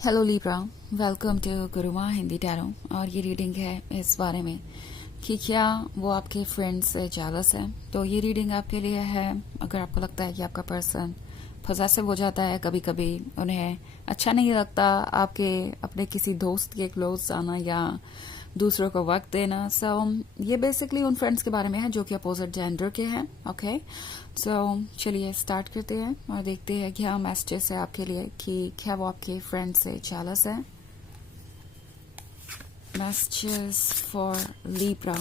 Hello Libra, welcome to Guruma Hindi tarot. और ये reading है इस बारे में कि क्या वो आपके फ्रेंड से जेलस है। तो ये रीडिंग आपके लिए है अगर आपको लगता है कि आपका पर्सन पॉसेसिव हो जाता है, कभी कभी उन्हें अच्छा नहीं लगता आपके अपने किसी दोस्त के क्लोज आना या दूसरों को वक्त देना। सो ये बेसिकली उन फ्रेंड्स के बारे में है जो कि अपोजिट जेंडर के हैं। ओके, सो चलिए स्टार्ट करते हैं और देखते हैं क्या मैसेजेस है आपके लिए कि क्या वो आपके फ्रेंड से जेलस है। Messages for Libra.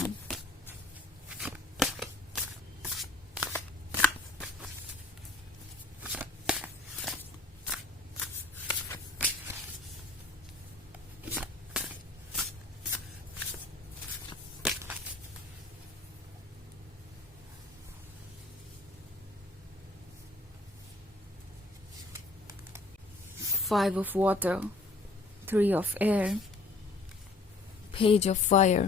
Five of water, three of air, page of fire,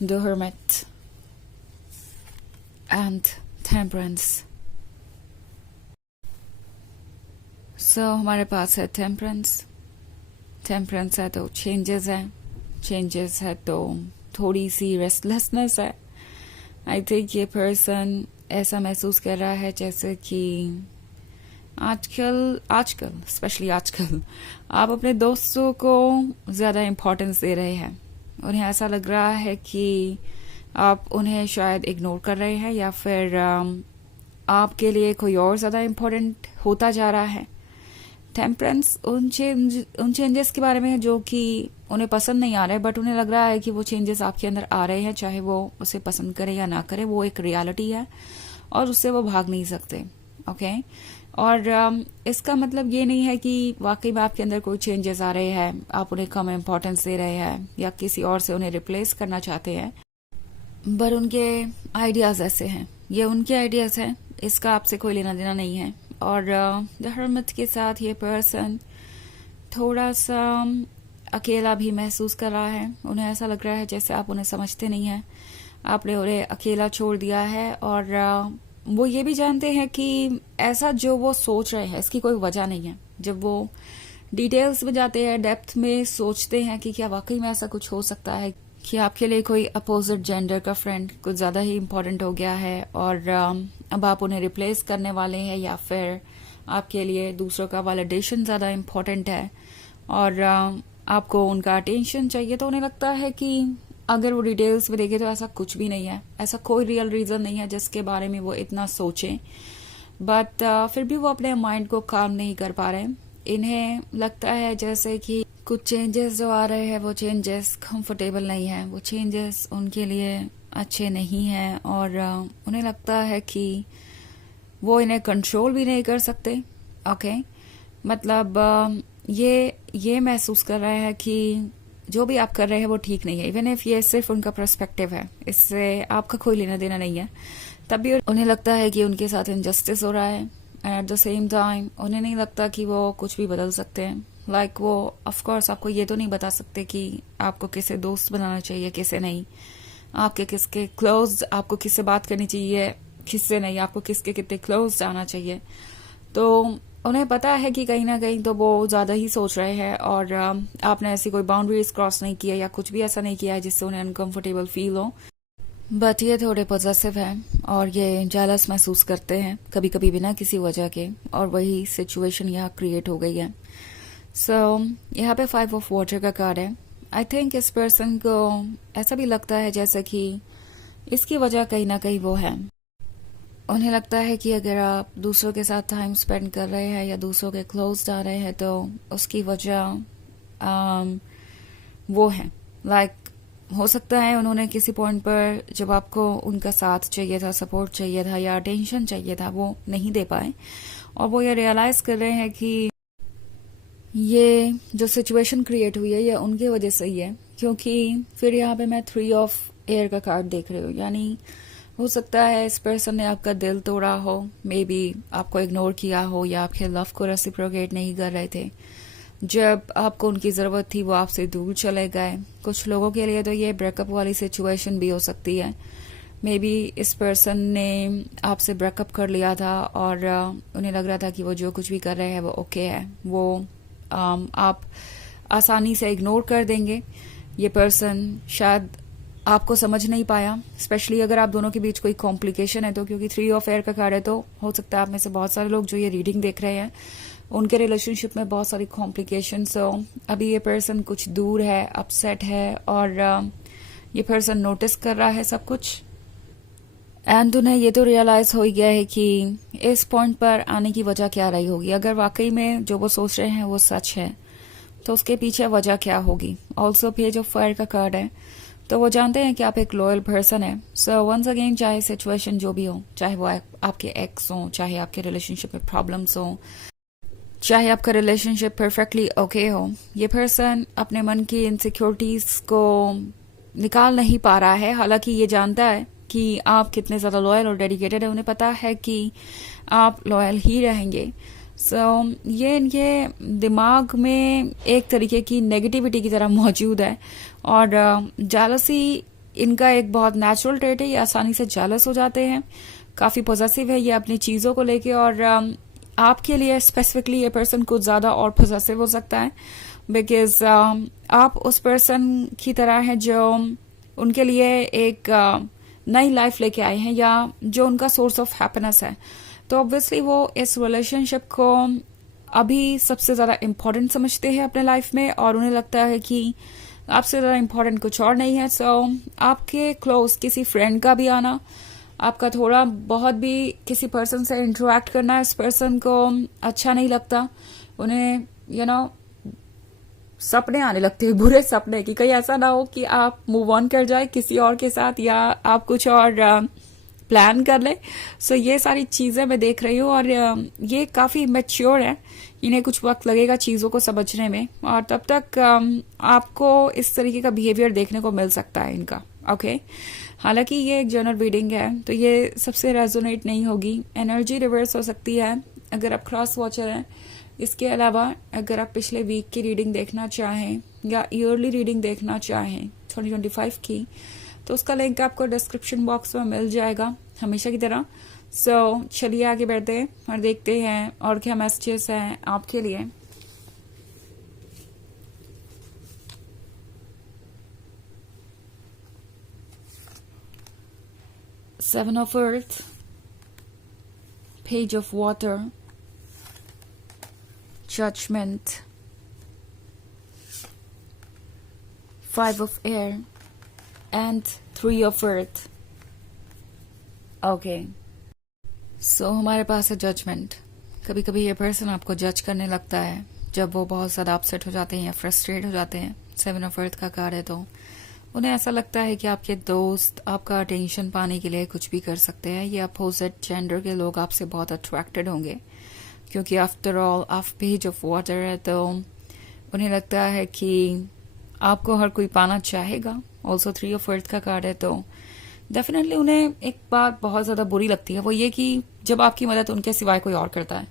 the hermit and temperance. So हमारे पास है टेम्परेंस। टेम्परेंस है तो चेंजेस है, चेंजेस है तो थोड़ी सी रेस्टलेसनेस है। आई थिंक ये पर्सन ऐसा महसूस कर रहा है जैसे कि आजकल आजकल स्पेशली आजकल आप अपने दोस्तों को ज़्यादा इम्पोर्टेंस दे रहे हैं। उन्हें ऐसा लग रहा है कि आप उन्हें शायद इग्नोर कर रहे हैं या फिर आपके लिए कोई और ज़्यादा इम्पोर्टेंट होता जा रहा है। टेम्परेंस उन चेंजेस के बारे में है जो कि उन्हें पसंद नहीं आ रहे, बट उन्हें लग रहा है कि वो चेंजेस आपके अंदर आ रहे हैं, चाहे वो उसे पसंद करे या ना करे। वो एक रियलिटी है और उससे वो भाग नहीं सकते। ओके, और इसका मतलब ये नहीं है कि वाकई में आपके अंदर कोई चेंजेस आ रहे हैं, आप उन्हें कम इम्पोर्टेंस दे रहे हैं या किसी और से उन्हें रिप्लेस करना चाहते हैं। पर उनके आइडियाज ऐसे हैं, ये उनके आइडियाज हैं, इसका आपसे कोई लेना देना नहीं है। और द हर्मिट के साथ ये पर्सन थोड़ा सा अकेला भी महसूस कर रहा है। उन्हें ऐसा लग रहा है जैसे आप उन्हें समझते नहीं हैं, आपने उन्हें अकेला छोड़ दिया है। और वो ये भी जानते हैं कि ऐसा जो वो सोच रहे हैं इसकी कोई वजह नहीं है। जब वो डिटेल्स में जाते हैं, डेप्थ में सोचते हैं कि क्या वाकई में ऐसा कुछ हो सकता है कि आपके लिए कोई अपोजिट जेंडर का फ्रेंड कुछ ज़्यादा ही इम्पोर्टेंट हो गया है और अब आप उन्हें रिप्लेस करने वाले हैं, या फिर आपके लिए दूसरों का वैलिडेशन ज़्यादा इम्पोर्टेंट है और आपको उनका अटेंशन चाहिए। तो उन्हें लगता है कि अगर वो डिटेल्स में देखे तो ऐसा कुछ भी नहीं है, ऐसा कोई रियल रीज़न नहीं है जिसके बारे में वो इतना सोचें। बट फिर भी वो अपने माइंड को काम नहीं कर पा रहे। इन्हें लगता है जैसे कि कुछ चेंजेस जो आ रहे हैं वो चेंजेस कंफर्टेबल नहीं है, वो चेंजेस उनके लिए अच्छे नहीं हैं और उन्हें लगता है कि वो इन्हें कंट्रोल भी नहीं कर सकते। ओके, मतलब ये महसूस कर रहे हैं कि जो भी आप कर रहे हैं वो ठीक नहीं है। इवन इफ ये सिर्फ उनका पर्सपेक्टिव है, इससे आपका कोई लेना देना नहीं है, तब भी उन्हें लगता है कि उनके साथ इनजस्टिस हो रहा है। एट द सेम टाइम उन्हें नहीं लगता कि वो कुछ भी बदल सकते हैं। लाइक वो ऑफ कोर्स आपको ये तो नहीं बता सकते कि आपको किसे दोस्त बनाना चाहिए, किसे नहीं, आपके किसके क्लोज, आपको किससे बात करनी चाहिए, किससे नहीं, आपको किसके कितने क्लोज जाना चाहिए। तो उन्हें पता है कि कहीं ना कहीं तो वो ज़्यादा ही सोच रहे हैं और आपने ऐसी कोई बाउंड्रीज क्रॉस नहीं किया या कुछ भी ऐसा नहीं किया है जिससे उन्हें अनकंफर्टेबल फील हो। बट ये थोड़े पॉजिटिव हैं और ये जेलस महसूस करते हैं कभी कभी बिना किसी वजह के, और वही सिचुएशन यहाँ क्रिएट हो गई है। सो यहाँ पे 5 ऑफ वाटर का कार्ड है। आई थिंक इस पर्सन को ऐसा भी लगता है जैसे कि इसकी वजह कहीं ना कहीं वो है। उन्हें लगता है कि अगर आप दूसरों के साथ टाइम स्पेंड कर रहे हैं या दूसरों के क्लोज जा रहे हैं तो उसकी वजह वो है। लाइक हो सकता है उन्होंने किसी पॉइंट पर जब आपको उनका साथ चाहिए था, सपोर्ट चाहिए था या अटेंशन चाहिए था, वो नहीं दे पाए और वो ये रियलाइज कर रहे हैं कि ये जो सिचुएशन क्रिएट हुई है ये उनकी वजह से ही है। क्योंकि फिर यहाँ पे मैं 3 ऑफ एयर का कार्ड देख रही हूँ, यानी हो सकता है इस पर्सन ने आपका दिल तोड़ा हो, मे बी आपको इग्नोर किया हो या आपके लव को रेसिप्रोकेट नहीं कर रहे थे। जब आपको उनकी ज़रूरत थी वो आपसे दूर चले गए। कुछ लोगों के लिए तो ये ब्रेकअप वाली सिचुएशन भी हो सकती है। मे बी इस पर्सन ने आपसे ब्रेकअप कर लिया था और उन्हें लग रहा था कि वो जो कुछ भी कर रहे हैं वो ओके है, वो आप आसानी से इग्नोर कर देंगे। ये पर्सन शायद आपको समझ नहीं पाया, स्पेशली अगर आप दोनों के बीच कोई कॉम्प्लिकेशन है तो, क्योंकि 3 ऑफ एयर का कार्ड है तो हो सकता है आप में से बहुत सारे लोग जो ये रीडिंग देख रहे हैं उनके रिलेशनशिप में बहुत सारी कॉम्प्लिकेशन हो। अभी ये पर्सन कुछ दूर है, अपसेट है और ये पर्सन नोटिस कर रहा है सब कुछ, एंड उन्हें ये तो रियलाइज हो ही गया है कि इस पॉइंट पर आने की वजह क्या रही होगी। अगर वाकई में जो वो सोच रहे हैं वो सच है तो उसके पीछे वजह क्या होगी। ऑल्सो पेज ऑफ फायर का कार्ड है तो वो जानते हैं कि आप एक लॉयल पर्सन है। सो वंस अगेन, चाहे सिचुएशन जो भी हो, चाहे वो आपके एक्स हो, चाहे आपके रिलेशनशिप में प्रॉब्लम्स हो, चाहे आपका रिलेशनशिप परफेक्टली ओके हो, ये पर्सन अपने मन की इनसिक्योरिटीज को निकाल नहीं पा रहा है। हालांकि ये जानता है कि आप कितने ज्यादा लॉयल और डेडिकेटेड है, उन्हें पता है कि आप लॉयल ही रहेंगे। ये इनके दिमाग में एक तरीके की नेगेटिविटी की तरह मौजूद है और जेलसी इनका एक बहुत नेचुरल ट्रेट है। ये आसानी से जेलस हो जाते हैं, काफी पॉजिटिव है ये अपनी चीजों को लेके और आपके लिए स्पेसिफिकली ये पर्सन कुछ ज्यादा और पॉजिटिव हो सकता है बिकॉज आप उस पर्सन की तरह हैं जो उनके लिए एक नई लाइफ लेके आए हैं या जो उनका सोर्स ऑफ हैप्पीनेस है। तो ऑब्वियसली वो इस रिलेशनशिप को अभी सबसे ज्यादा इम्पोर्टेंट समझते हैं अपने लाइफ में और उन्हें लगता है कि आपसे ज्यादा इम्पोर्टेंट कुछ और नहीं है। आपके क्लोज किसी फ्रेंड का भी आना, आपका थोड़ा बहुत भी किसी पर्सन से इंटरेक्ट करना इस पर्सन को अच्छा नहीं लगता। उन्हें सपने आने लगते हैं, बुरे सपने, कि कहीं ऐसा ना हो कि आप मूव ऑन कर जाए किसी और के साथ या आप कुछ और प्लान कर ले। ये सारी चीजें मैं देख रही हूँ और ये काफी मैच्योर है, इन्हें कुछ वक्त लगेगा चीजों को समझने में और तब तक आपको इस तरीके का बिहेवियर देखने को मिल सकता है इनका। ओके, हालांकि ये एक जनरल रीडिंग है तो ये सबसे रेजोनेट नहीं होगी, एनर्जी रिवर्स हो सकती है अगर आप क्रॉस वॉचर हैं। इसके अलावा अगर आप पिछले वीक की रीडिंग देखना चाहें या ईयरली रीडिंग देखना चाहें 2025 की, तो उसका लिंक आपको डिस्क्रिप्शन बॉक्स में मिल जाएगा हमेशा की तरह। चलिए आगे बढ़ते हैं और देखते हैं और क्या मैसेजेस हैं आपके लिए। Seven of Earth, Page of Water, Judgment, Five of Air and Three of Earth. Okay, हमारे पास है जजमेंट। कभी कभी ये पर्सन आपको जज करने लगता है जब वो बहुत ज्यादा अपसेट हो जाते हैं या फ्रस्ट्रेट हो जाते हैं। 7 ऑफ अर्थ का कार्ड है तो उन्हें ऐसा लगता है कि आपके दोस्त आपका अटेंशन पाने के लिए कुछ भी कर सकते हैं। ये अपोजिट जेंडर के लोग आपसे बहुत अट्रैक्टेड होंगे क्योंकि आफ्टर ऑल आप पेज ऑफ वाटर है तो उन्हें लगता है कि आपको हर कोई पाना चाहेगा। ऑल्सो 3 ऑफ अर्थ का कार्ड है तो डेफिनेटली उन्हें एक बात बहुत ज्यादा बुरी लगती है, वो ये कि जब आपकी मदद उनके सिवाय कोई और करता है।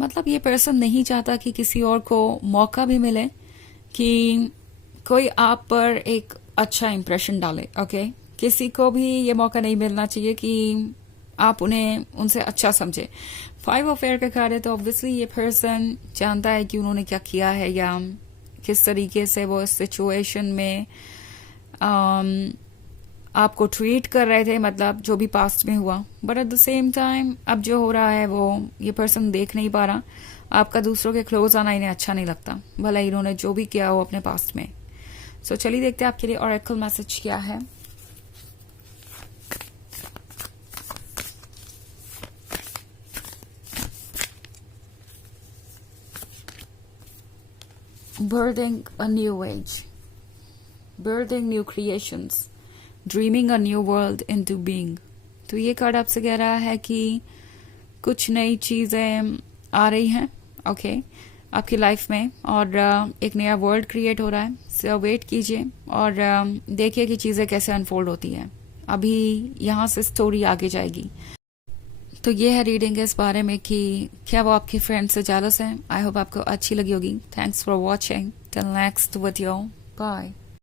मतलब ये पर्सन नहीं चाहता कि किसी और को मौका भी मिले कि कोई आप पर एक अच्छा इंप्रेशन डाले। ओके, किसी को भी ये मौका नहीं मिलना चाहिए कि आप उन्हें उनसे अच्छा समझे। 5 ऑफ एयर का कार्ड है तो ऑब्वियसली ये पर्सन जानता है कि उन्होंने क्या किया है या किस तरीके से वो इस सिचुएशन में आपको ट्रीट कर रहे थे, मतलब जो भी पास्ट में हुआ। But at the same time अब जो हो रहा है वो ये पर्सन देख नहीं पा रहा। आपका दूसरों के क्लोज आना इन्हें अच्छा नहीं लगता, भला इन्होंने जो भी किया हो अपने पास्ट में। चलिए देखते हैं आपके लिए ऑरेकल मैसेज क्या है। Birthing a new age, birthing new creations, dreaming a new world into being। तो ये कार्ड आपसे कह रहा है कि कुछ नई चीजें आ रही हैं ओके आपकी लाइफ में और एक नया वर्ल्ड क्रिएट हो रहा है। सो वेट कीजिए और देखिए कि चीजें कैसे अनफोल्ड होती हैं। अभी यहाँ से स्टोरी आगे जाएगी। तो ये है रीडिंग इस बारे में कि क्या वो आपके फ्रेंड से जेलस हैं। आई होप आपको अच्छी लगी होगी। Thanks for watching, till next video, bye.